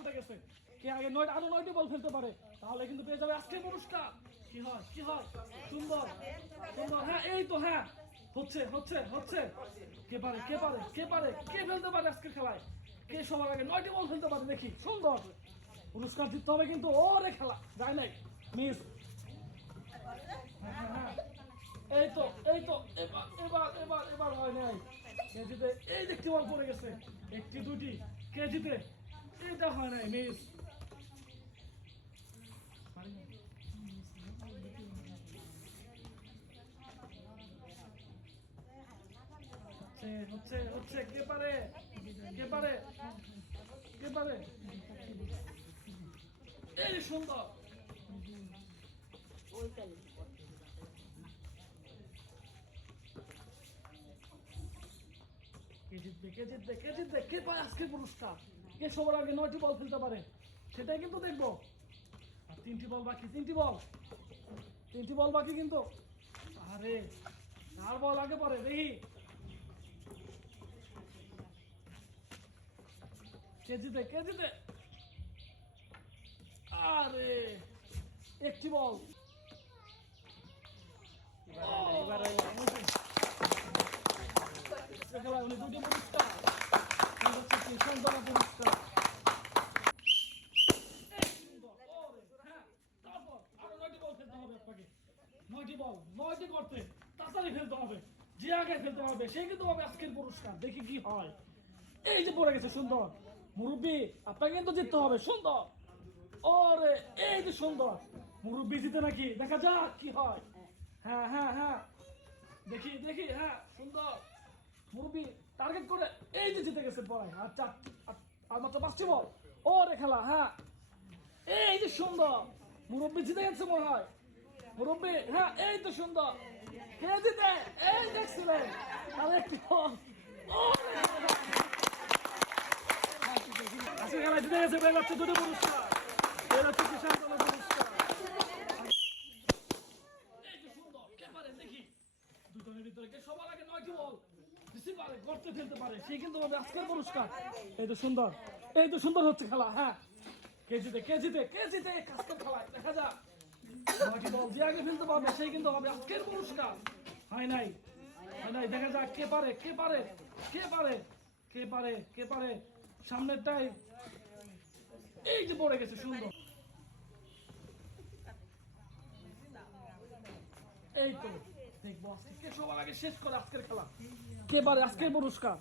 ফুটে গেছে। কে আগে আরো 9টি বল ফেলতে পারে তাহলে কিন্তু পেয়ে যাবে আজকের পুরস্কার। কি হয় কি হয়, সুন্দর সুন্দর, হ্যাঁ এই তো, হ্যাঁ হচ্ছে হচ্ছে হচ্ছে। কে পারে কে পারে কে পারে কে ফেলতে পারে আজকের খেলায়, কে সবার আগে 9টি বল ফেলতে পারে দেখি। সুন্দর, পুরস্কার জিততে হবে কিন্তু। ওরে খেলা যায় নাই, মিস। হ্যাঁ হ্যাঁ, এই তো এই তো, এবার এবার এবার এবার হয় নাই। কে জিতে? এই যে একটি বল পড়ে গেছে, একটি দুটি, কে জিতে? এটা হয় নাই, মিস। হচ্ছে হচ্ছে হচ্ছে, কে পারে কে পারে কে পারে? এই সুন্দর, কে জিতবে কে জিতবে কে জিতবে, কে পায় আজকের পুরস্কার, কে সবার আগে 9টি বল ফেলতে পারে সেটাই কিন্তু দেখবো। আর 3টি বল বাকি, 3টি বল বাকি কিন্তু। আরে আর বল আগে পরে দেখি কে জিতে কে জিতে। আরে একটি বল, খেলায় উনি 2টি পুরস্কার, সান্ত্বনা পুরস্কার। তারপর আরো 9টি বল ফেলতে হবে আপনাকে, 9টি বল, 9টি করতে তাড়াতাড়ি ফেলতে হবে। যে আগে ফেলতে হবে সেই কিন্তু হবে আজকের পুরস্কার। দেখি কি হয়। এই যে পড়ে গেছে, সুন্দর। মুরব্বী আপনাকে কিন্তু জিততে হবে, সুন্দর। ওরে এই যে সুন্দর, মুরব্বী জিতে নাকি, দেখা যাক কি হয়। হ্যাঁ হ্যাঁ হ্যাঁ, দেখি দেখি, হ্যাঁ সুন্দর। মুরব্বী টার্গেট করে এই যে জিতে গেছে পড়ায়। আর 4টি, আর মাত্র 5টি বল। ওরে খেলা, হ্যাঁ এই যে সুন্দর, মুরব্বী জিতে গেছে মনে হয়। মুরব্বী, হ্যাঁ এই তো সুন্দর, কে জিতে? এই দেখছিলেন, আর একটি বল। আজকে খেলা জিতে গেছে, পেয়ে যাচ্ছে 2টি পুরস্কার, পেয়ে যাচ্ছে কিষান দলের পুরস্কার। এই যে সুন্দর, কে পারে দেখি, দুজনের ভিতরে কে সবার আগে 9টি বল দিতে পারে, করতে ফেলতে পারে, সে কিন্তু হবে আজকের পুরস্কার। এই তো সুন্দর, এই তো সুন্দর হচ্ছে খেলা। হ্যাঁ কে জিতে কে জিতে কে জিতে আজকের খেলায়, দেখা যাক। 9টি বল যে আগে ফেলতে পারবে সেই কিন্তু হবে আজকের পুরস্কার। হয় নাই হয় নাই, দেখা যাক কে পারে কে পারে কে পারে কে পারে কে পারে। সামনেরটাই এই যে পড়ে গেছে, সুন্দর। এই তো দেখবো আজকে কে সবার আগে শেষ করে আজকের খেলা, কে পারে আজকের পুরস্কার।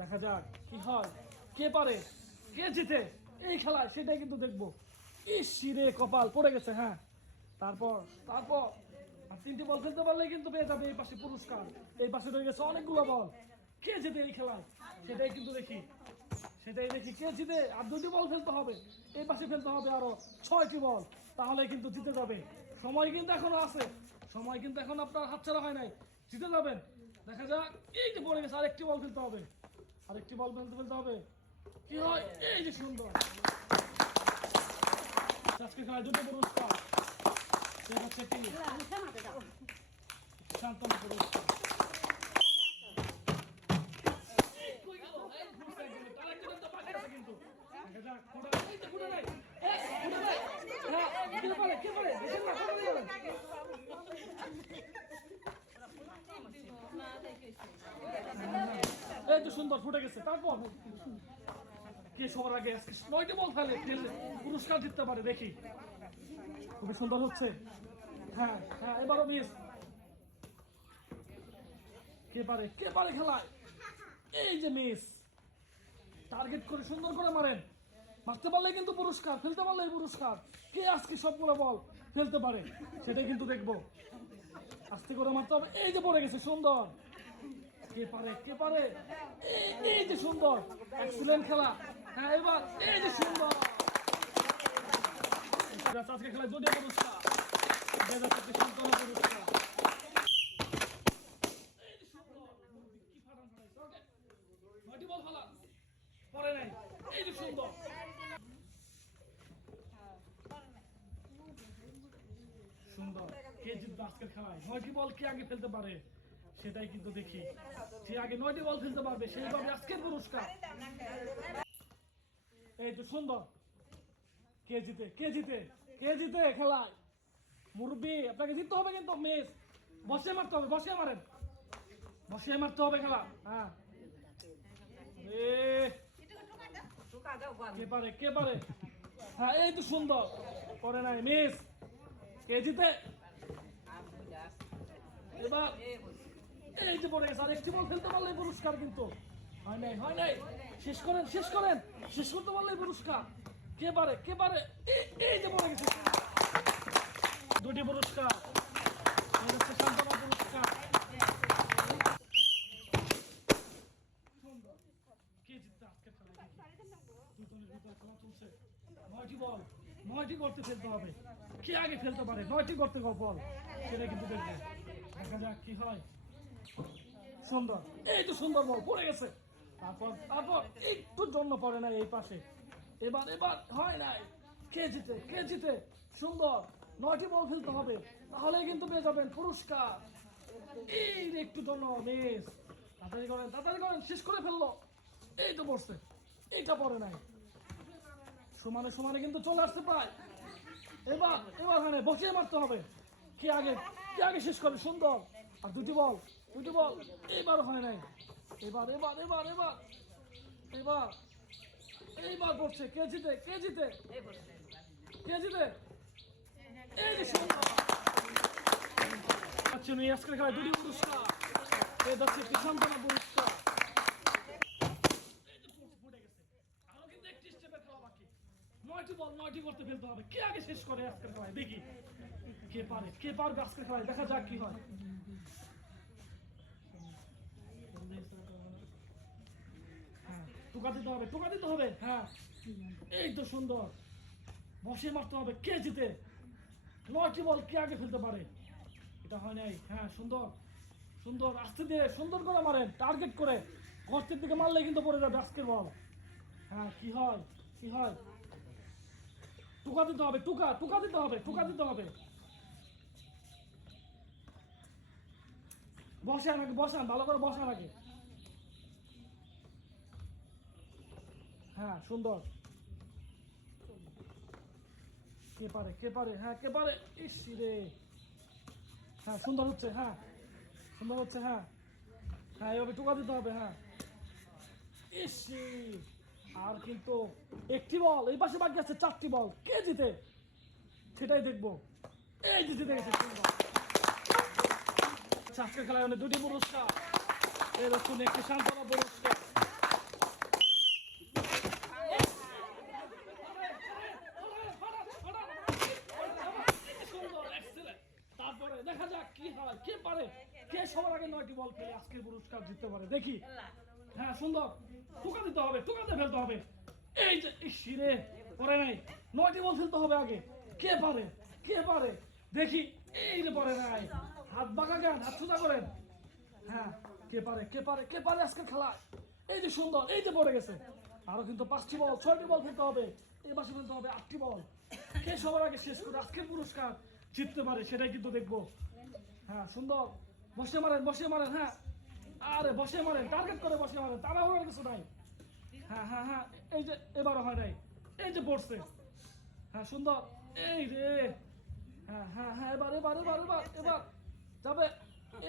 দেখা যাক কি হয়, কে পারে কে জিতে এই খেলায় সেটাই কিন্তু দেখবো। ইস রে, কপাল পড়ে গেছে। হ্যাঁ তারপর তারপর আর 3টি বল খেলতে পারলে কিন্তু পেয়ে যাবে এই পাশে পুরস্কার। এই পাশে রয়ে গেছে অনেকগুলো বল, কে জিতে এই খেলায় সেটাই কিন্তু দেখি, সেটাই দেখি কে জিতে। আর 2টি বল ফেলতে হবে, এই পাশে ফেলতে হবে আরো 6টি বল, তাহলে কিন্তু জিতে যাবে। সময় কিন্তু এখনো আছে, সময় কিন্তু এখন আপনার হাতছাড়া হয় নাই, জিতে যাবেন। দেখা যাক, এই যে পড়ে গেছে, আরেকটি বল ফেলতে হবে, আরেকটি বল ফেলতে হবে, কি হয়। এই যে সুন্দর, আজকে খেলায় 2টি পুরস্কার, হচ্ছে কি সান্ত্বনা পুরস্কার। কিন্তু দেখা যাক, এই যে ফুটে নাই, কে পারে কে পারে, এই তো সুন্দর ফুটে গেছে। তারপর কে সবার আগে 9টি বল ফেললে পুরস্কার জিততে পারে দেখি। খুবই সুন্দর হচ্ছে। হ্যাঁ হ্যাঁ, এবারও মিস। কে পারে খেলায়, এই যে মিস। টার্গেট করে সুন্দর করে মারেন, মারতে পারলে কিন্তু পুরস্কার, ফেলতে পারলে পুরস্কার। কে আজকে সবগুলো বল ফেলতে পারে সেটাই কিন্তু দেখবো। আস্তে করে মারতে হবে। এই যে পড়ে গেছে, সুন্দর। কে পারে কে পারে, এই যে সুন্দর, এক্সিলেন্ট খেলা। হ্যাঁ এবার এই যে সুন্দর, আজকে খেলায় 2টি পুরস্কার, সান্ত্বনা পুরস্কার। এই যে সুন্দর, কি ফাটান ফাটাইছে, ওকে 9টি বল ফেলা পরে নাই। এই যে সুন্দর, সুন্দর, কে জিতবে আজকের খেলায়, 9টি বল কে আগে ফেলতে পারে সেটাই কিন্তু দেখি। যে আগে 9টি বল ফেলতে পারবে সেই পাবে আজকের পুরস্কার। এই তো সুন্দর। কে জিতে কে জিতে কে জিতে খেলায়? মুরব্বী, আপনাকে জিততে হবে কিন্তু মিস। বসে মারতে হবে, বসে মারেন, বসে মারতে হবে খেলা। হ্যাঁ কে পারে কে পারে? হ্যাঁ এই তো সুন্দর, করে নাই মিস। কে জিতে? এবার এই যে পড়ে গেছে, আর একটি বল ফেলতে পারলে পুরস্কার কিন্তু হয় নাই, হয় নাই। শেষ করেন শেষ করেন, শেষ করতে পারলে পুরস্কার। কে পারে কে পারে? এই যে পড়ে গেছে, দুটি পুরস্কার। এই হচ্ছে সান্ত্বনা পুরস্কার। কে জিততে আজকের খেলায়? দুজনের ভিতরে খেলা চলছে। 9টি বল, 9টি করতে ফেলতে হবে। কে আগে ফেলতে পারে 9টি করতে বল, সেটা কিন্তু দেখবে। দেখা যাক কি হয়। সুন্দর, এই তো সুন্দর বল পড়ে গেছে। তারপর তারপর একটু জন্য পড়ে নাই এই পাশে। এবার এবার হয় নাই। কে জিতে কে জিতে? সুন্দর, 9টি বল ফেলতে হবে, তাহলেই কিন্তু পেয়ে যাবেন পুরস্কার। এই একটু জন্য মিস। তাড়াতাড়ি করেন তাড়াতাড়ি করেন, শেষ করে ফেললো। এই তো পড়ছে, এইটা পড়ে নাই। সমানে সমানে কিন্তু চলে আসতে পায়। এবার এবার মানে বসিয়ে মারতে হবে। কে আগে কে আগে শেষ করে? সুন্দর, আর দুটি বল দুটি বল। এবার হয় নাই। এবার এবার এবার এবার এবার এইবার পড়ছে। কে জিতে কে জিতে কে জিতে? এই যে সুন্দর। আচ্ছা নিয়ে আজকের খেলায় দুটি পুরস্কার। এই যাচ্ছে একটি সান্ত্বনা পুরস্কার। এই যে ফুটে গেছে, আরো কিন্তু একটি স্টেপের খেলা বাকি। 9টি বল 9টি করতে ফেলতে হবে। কে আগে শেষ করে আজকের খেলায়? দেখি কে পারে কে পারবে আজকের খেলায়। দেখা যাক কি হয়। হ্যাঁ টোকা দিতে হবে টোকা দিতে হবে। হ্যাঁ এই তো সুন্দর, বসে মারতে হবে। কে জিতে? 9টি বল কে আগে ফেলতে পারে? এটা হয় নাই। হ্যাঁ সুন্দর সুন্দর, আস্তে দিয়ে সুন্দর করে মারেন, টার্গেট করে। গর্তের দিকে মারলে কিন্তু পড়ে যাবে আজকের বল। হ্যাঁ কি হয় কি হয়? টুকা দিতে হবে, টুকা টুকা দিতে হবে, টুকা দিতে হবে। বসে নাকি বসান, ভালো করে বসা নাকি। হ্যাঁ সুন্দর। কে পারে কে পারে? হ্যাঁ কে পারে? ইস রে। হ্যাঁ সুন্দর হচ্ছে, হ্যাঁ সুন্দর হচ্ছে। হ্যাঁ হ্যাঁ এভাবে টুকা দিতে হবে। হ্যাঁ ইস, আর কিন্তু একটি বল এই পাশে বাকি আছে। 4টি বল, কে জিতে সেটাই দেখবো। এই যে জিতে গেছে সুন্দর। আজকের খেলায় অনেক দুটি পুরস্কার। এর হচ্ছে একটি সান্ত্বনা পুরস্কার। তারপরে দেখা যাক কি হয়, কে পারে, কে সবার আগে 9টি বল খেলে আজকের পুরস্কার জিততে পারে। দেখি। হ্যাঁ সুন্দর, টুকা দিতে হবে, টুকাতে ফেলতে হবে। এই যে ইসিরে পরে নাই। 9টি বল ফেলতে হবে আগে। কে পারে কে পারে? দেখি। এই যে পরে নাই। হাত বাঁকা কেন, হাত সোজা করেন। হ্যাঁ কে পারে কে পারে কে পারে আজকের খেলা? এই যে সুন্দর, এই যে পড়ে গেছে। আরো কিন্তু 5টি বল 6টি বল ফেলতে হবে। এই পাশে ফেলতে হবে 8টি বল। কে সবার আগে শেষ করে আজকের পুরস্কার জিততে পারে সেটাই কিন্তু দেখবো। হ্যাঁ সুন্দর, বসে মারেন বসে মারেন। হ্যাঁ আরে বসে মারেন, টার্গেট করে বসে মারেন, তাড়াহুড়োর কিছু নাই। হ্যাঁ হ্যাঁ হ্যাঁ এই যে এবারও হয় নাই। এই যে পড়ছে। হ্যাঁ সুন্দর, এই রে। হ্যাঁ হ্যাঁ হ্যাঁ এবার এবার এবার এবার এবার যাবে।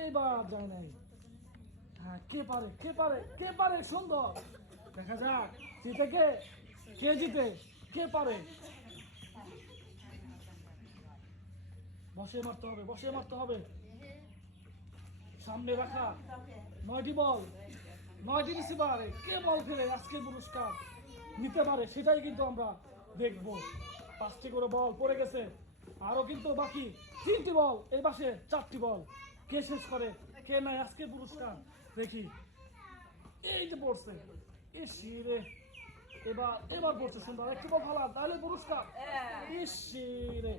এইবার যায় নাই। হ্যাঁ কে পারে কে পারে কে পারে? সুন্দর, দেখা যাক জিতে কে, কে জিতে কে পারে। বসে মারতে হবে বসে মারতে হবে। সামনে রাখা 9টি বল 9টি রিসিভার, কে বল ফেলে আজকের পুরস্কার নিতে পারে সেটাই কিন্তু আমরা দেখবো। 5টি করে বল পড়ে গেছে, আরো কিন্তু বাকি 3টি বল। এই পাশে 4টি বল, কে শেষ করে কে নাই আজকের পুরস্কার দেখি। এই যে পড়ছে, ইসিরে এবার এবার পড়ছে সুন্দর। একটি বল ফালা, তাহলে পুরস্কার। ইসিরে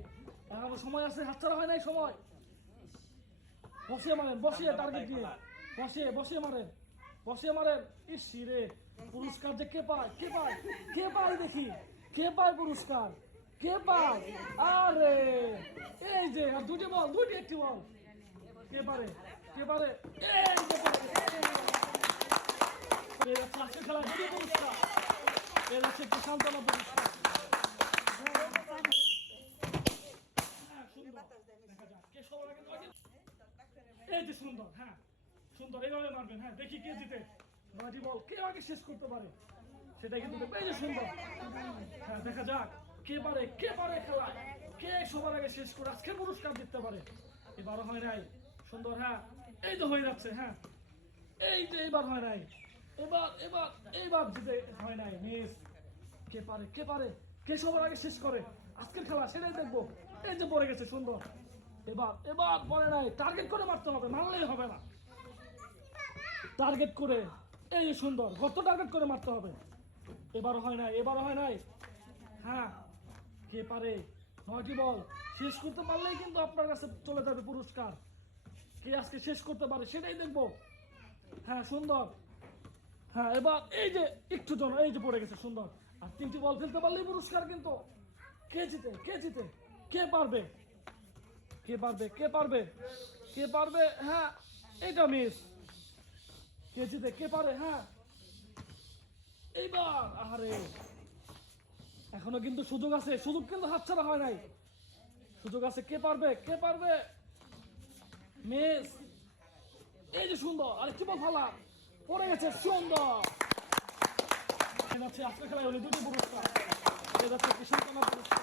এখনো সময় আছে, হাতছাড়া হয় নাই সময়। বসিয়ে মারেন, বসিয়ে টার্গেট দিয়ে বসিয়ে বসিয়ে মারেন, বসিয়ে মারেন। ইসিরে পুরস্কার যে কে পায় কে পায় কে পায়? দেখি কে পায় পুরস্কার, কে পায়? আরে এই যে আর 2টি বল 2টি একটি বল। কে পারে কে পারে? এই যে আজকের খেলা 2টি পুরস্কার। এর হচ্ছে একটি সান্ত্বনা পুরস্কার। হ্যাঁ, সুন্দর। দেখা যাক কে সবার আগে এই যে সুন্দর, হ্যাঁ সুন্দর, এইভাবে মারবেন। হ্যাঁ, দেখি কে জিতে বাজি বল, কে আগে শেষ করতে পারে সেটা কিন্তু দেখবে। এই যে সুন্দর, হ্যাঁ দেখা যাক কে পারে খেলায়, কে সবার আগে শেষ করে আজকের পুরস্কার জিততে পারে। এবারও হয় নাই, সুন্দর। হ্যাঁ, এই তো হয়ে যাচ্ছে। হ্যাঁ, এই যে এবার হয় নাই, এইবার জিতে হয় নাই, মিস। কে পারে কে সবার আগে শেষ করে আজকের খেলা সেটাই দেখবো। এই যে পড়ে গেছে, সুন্দর। এবার পরে নাই, টার্গেট করে মারতে হবে, মারলেই হবে না, টার্গেট করে। এই যে সুন্দর, কত টার্গেট করে মারতে হবে। এবারও হয় নাই। হ্যাঁ, কে পারে 9টি বল শেষ করতে পারলেই কিন্তু আপনার কাছে চলে যাবে পুরস্কার। কে আজকে শেষ করতে পারে সেটাই দেখবো। হ্যাঁ সুন্দর। হ্যাঁ, এবার এই যে একটু জন, এই যে পড়ে গেছে, সুন্দর। আর 3টি বল ফেলতে পারলেই পুরস্কার কিন্তু। কে জিতে কে পারবে। হ্যাঁ, এটা মিস। কে জিতে কে পারে। হ্যাঁ, এইবার আহারে, এখনো কিন্তু সুযোগ আছে, সুযোগ কিন্তু হাতছাড়া হয় নাই, সুযোগ আছে। কে পারবে মিস। এই যে সুন্দর, আরেকটি বল ফালা, পড়ে গেছে, সুন্দর। আজকে খেলায় হলে 2টি পুরস্কার, সান্ত্বনা পুরস্কার।